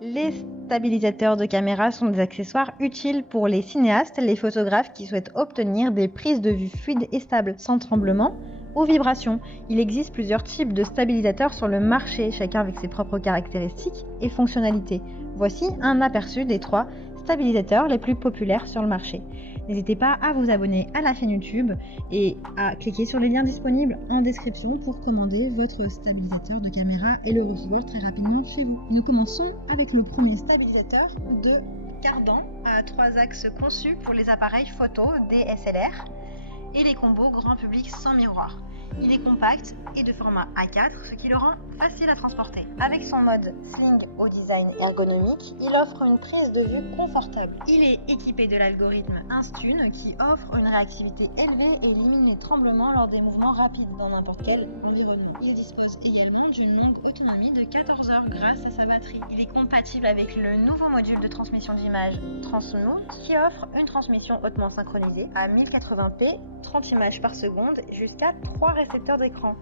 Les stabilisateurs de caméra sont des accessoires utiles pour les cinéastes, les photographes qui souhaitent obtenir des prises de vue fluides et stables, sans tremblement ou vibration. Il existe plusieurs types de stabilisateurs sur le marché, chacun avec ses propres caractéristiques et fonctionnalités. Voici un aperçu des 3 stabilisateurs les plus populaires sur le marché. N'hésitez pas à vous abonner à la chaîne YouTube et à cliquer sur les liens disponibles en description pour commander votre stabilisateur de caméra et le recevoir très rapidement chez vous. Nous commençons avec le premier stabilisateur de cardan à 3 axes conçus pour les appareils photo DSLR et les combos grand public sans miroir. Il est compact et de format A4, ce qui le rend facile à transporter. Avec son mode sling au design ergonomique, il offre une prise de vue confortable. Il est équipé de l'algorithme Instune qui offre une réactivité élevée et élimine les tremblements lors des mouvements rapides dans n'importe quel environnement. Il dispose également d'une longue autonomie de 14 heures grâce à sa batterie. Il est compatible avec le nouveau module de transmission d'image Transmute qui offre une transmission hautement synchronisée à 1080p, 30 images par seconde jusqu'à 3 récepteurs d'écran.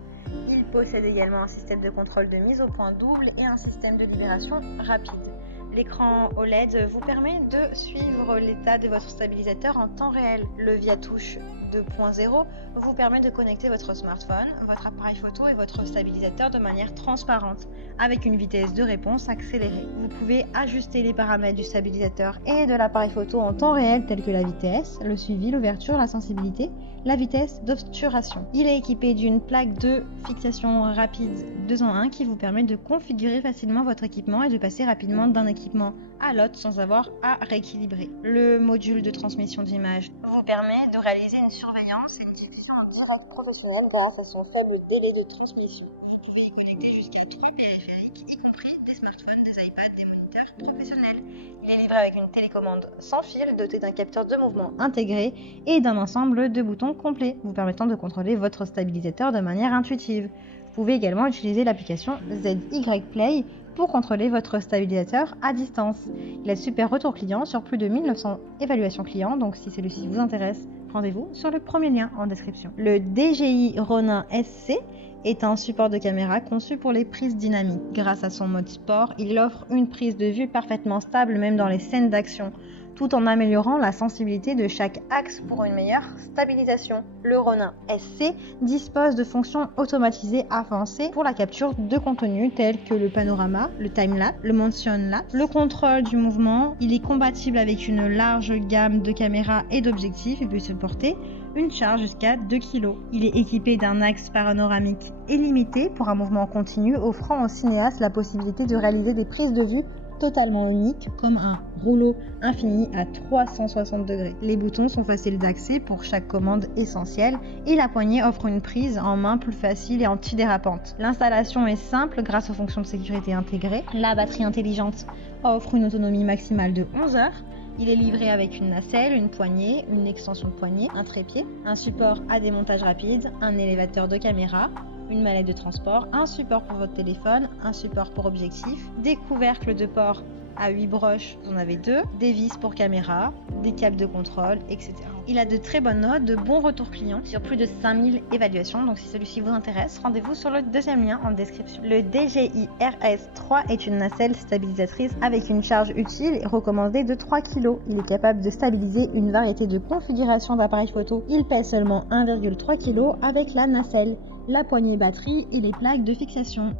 Il possède également un système de contrôle de mise au point double et un système de libération rapide. L'écran OLED vous permet de suivre l'état de votre stabilisateur en temps réel. Le Via Touch 2.0 vous permet de connecter votre smartphone, votre appareil photo et votre stabilisateur de manière transparente, avec une vitesse de réponse accélérée. Vous pouvez ajuster les paramètres du stabilisateur et de l'appareil photo en temps réel tels que la vitesse, le suivi, l'ouverture, la sensibilité, la vitesse d'obturation. Il est équipé d'une plaque de fixation rapide 2 en 1 qui vous permet de configurer facilement votre équipement et de passer rapidement d'un équipement à l'autre sans avoir à rééquilibrer. Le module de transmission d'image vous permet de réaliser une surveillance et une diffusion en direct professionnelle grâce à son faible délai de transmission. Vous pouvez y connecter jusqu'à 3 périphériques, y compris des smartphones, des iPads, des moniteurs professionnels. Il est livré avec une télécommande sans fil dotée d'un capteur de mouvement intégré et d'un ensemble de boutons complets, vous permettant de contrôler votre stabilisateur de manière intuitive. Vous pouvez également utiliser l'application ZY Play pour contrôler votre stabilisateur à distance. Il a de super retours clients sur plus de 1900 évaluations clients, donc si celui-ci vous intéresse, rendez-vous sur le premier lien en description. Le DJI Ronin SC est un support de caméra conçu pour les prises dynamiques. Grâce à son mode sport, il offre une prise de vue parfaitement stable même dans les scènes d'action, tout en améliorant la sensibilité de chaque axe pour une meilleure stabilisation. Le Ronin SC dispose de fonctions automatisées avancées pour la capture de contenu tels que le panorama, le time-lapse, le motion-lapse, le contrôle du mouvement. Il est compatible avec une large gamme de caméras et d'objectifs et peut supporter une charge jusqu'à 2 kg. Il est équipé d'un axe panoramique illimité pour un mouvement continu, offrant aux cinéastes la possibilité de réaliser des prises de vue totalement uniques comme un rouleau infini à 360 degrés. Les boutons sont faciles d'accès pour chaque commande essentielle et la poignée offre une prise en main plus facile et antidérapante. L'installation est simple grâce aux fonctions de sécurité intégrées. La batterie intelligente offre une autonomie maximale de 11 heures. Il est livré avec une nacelle, une poignée, une extension de poignée, un trépied, un support à démontage rapide, un élévateur de caméra, une mallette de transport, un support pour votre téléphone, un support pour objectif, des couvercles de port à 8 broches, vous en avez 2, des vis pour caméra, des câbles de contrôle, etc. Il a de très bonnes notes, de bons retours clients sur plus de 5000 évaluations, donc si celui-ci vous intéresse, rendez-vous sur le deuxième lien en description. Le DJI RS3 est une nacelle stabilisatrice avec une charge utile et recommandée de 3 kg. Il est capable de stabiliser une variété de configurations d'appareils photo. Il pèse seulement 1,3 kg avec la nacelle, la poignée batterie et les plaques de fixation.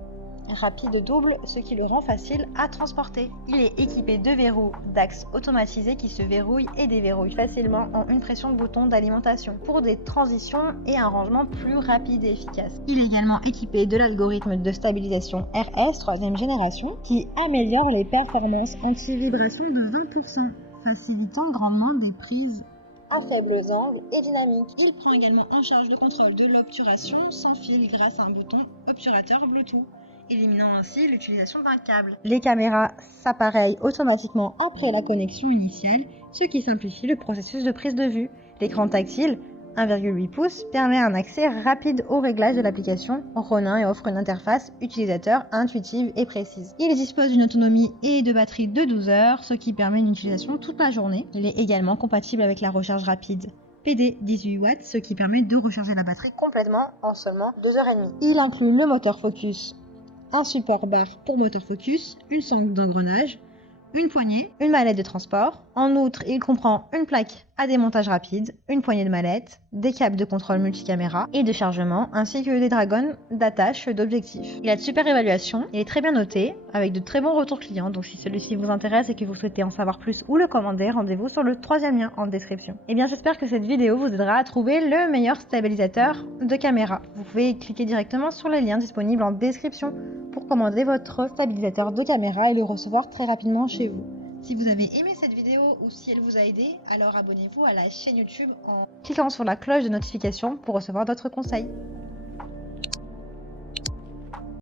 Rapide double, ce qui le rend facile à transporter. Il est équipé de verrous d'axe automatisés qui se verrouillent et déverrouillent facilement en une pression de bouton d'alimentation pour des transitions et un rangement plus rapide et efficace. Il est également équipé de l'algorithme de stabilisation RS 3e génération qui améliore les performances anti-vibration de 20%, facilitant grandement des prises à faibles angles et dynamiques. Il prend également en charge le contrôle de l'obturation sans fil grâce à un bouton obturateur Bluetooth, éliminant ainsi l'utilisation d'un câble. Les caméras s'appareillent automatiquement après la connexion initiale, ce qui simplifie le processus de prise de vue. L'écran tactile 1,8 pouces permet un accès rapide au réglage de l'application Ronin et offre une interface utilisateur intuitive et précise. Il dispose d'une autonomie et de batterie de 12 heures, ce qui permet une utilisation toute la journée. Il est également compatible avec la recharge rapide PD 18 watts, ce qui permet de recharger la batterie complètement en seulement 2h30. Il inclut le moteur focus un support barre pour moteur focus, une sangle d'engrenage, une poignée, une mallette de transport. En outre, il comprend une plaque à démontage rapide, une poignée de mallette, des câbles de contrôle multicaméra et de chargement, ainsi que des dragons d'attache d'objectifs. Il a de super évaluations, il est très bien noté, avec de très bons retours clients, donc si celui-ci vous intéresse et que vous souhaitez en savoir plus ou le commander, rendez-vous sur le 3e lien en description. Et bien j'espère que cette vidéo vous aidera à trouver le meilleur stabilisateur de caméra. Vous pouvez cliquer directement sur les liens disponibles en description pour commander votre stabilisateur de caméra et le recevoir très rapidement chez vous. Si vous avez aimé cette vidéo ou si elle vous a aidé, alors abonnez-vous à la chaîne YouTube en cliquant sur la cloche de notification pour recevoir d'autres conseils.